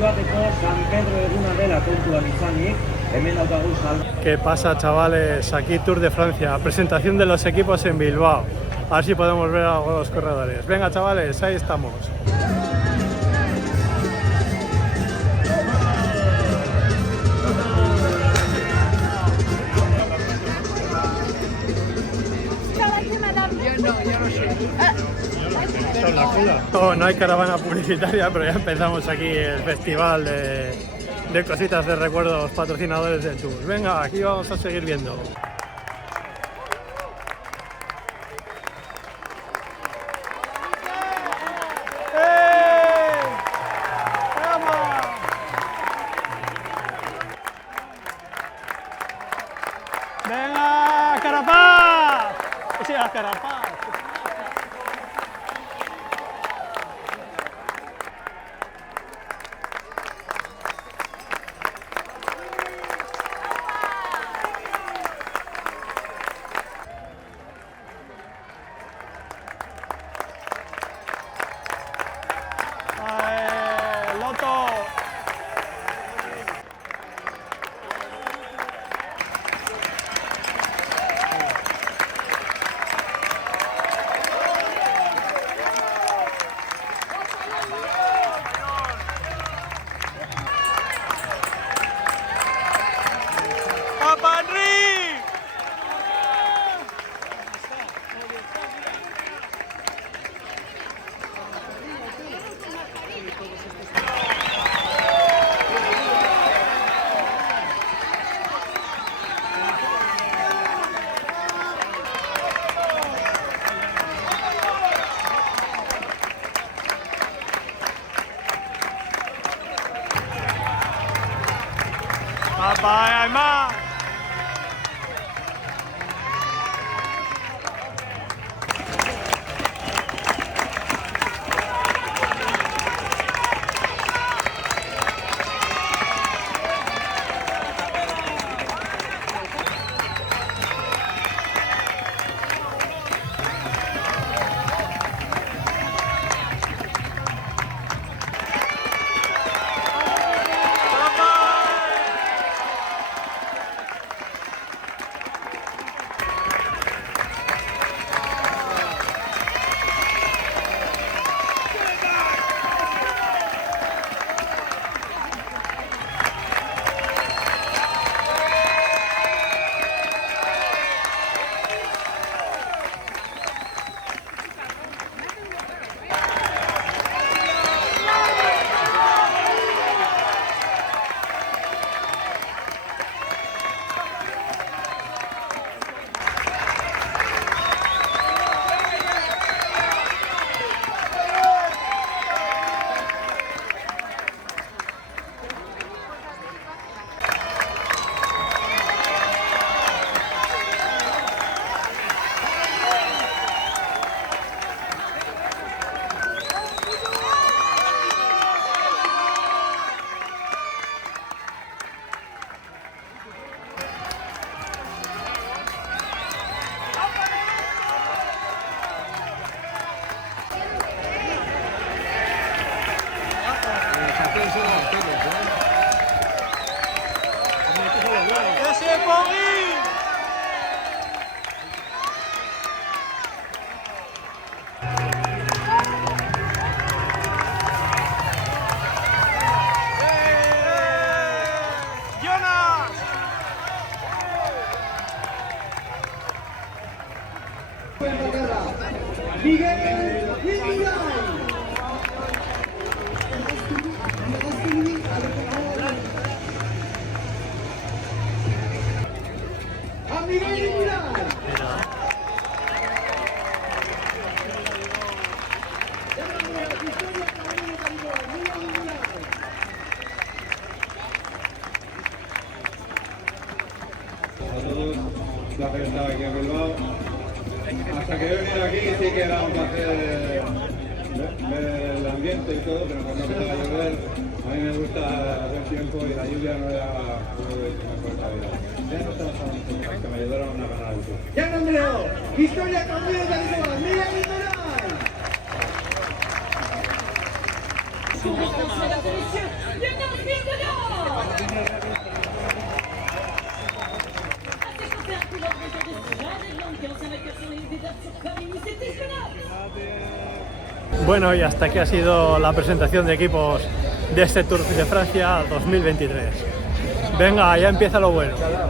joateko San Pedro eguna dela kontuan izanik, hemen daukagu ¿Qué pasa, chavales? Aquí Tour de Francia, presentación de los equipos en Bilbao. A ver si podemos ver a los corredores. Venga, chavales, ahí estamos. No, no hay caravana publicitaria, pero ya empezamos aquí el festival de cositas de recuerdos patrocinadores del Tour. Venga, aquí vamos a seguir viendo. ¡Venga, Carapaz! Sí, a Carapaz. ¡Loto! ¡Papá, hay más! placer estar aquí en Bilbao. Hasta que he venido aquí sí que era un placer ver el ambiente y todo, pero cuando empezaba a llover, a mí me gusta el buen tiempo y la lluvia no era uno de mis mejores calidades. Ya no estamos hablando que me ayudaron a ganar el Tour. ¡Ya Andreu! ¡Historia conmigo de Lisboa! ¡Mira Litoral! Bueno, y hasta aquí ha sido la presentación de equipos de este Tour de Francia 2023. Venga, ya empieza lo bueno.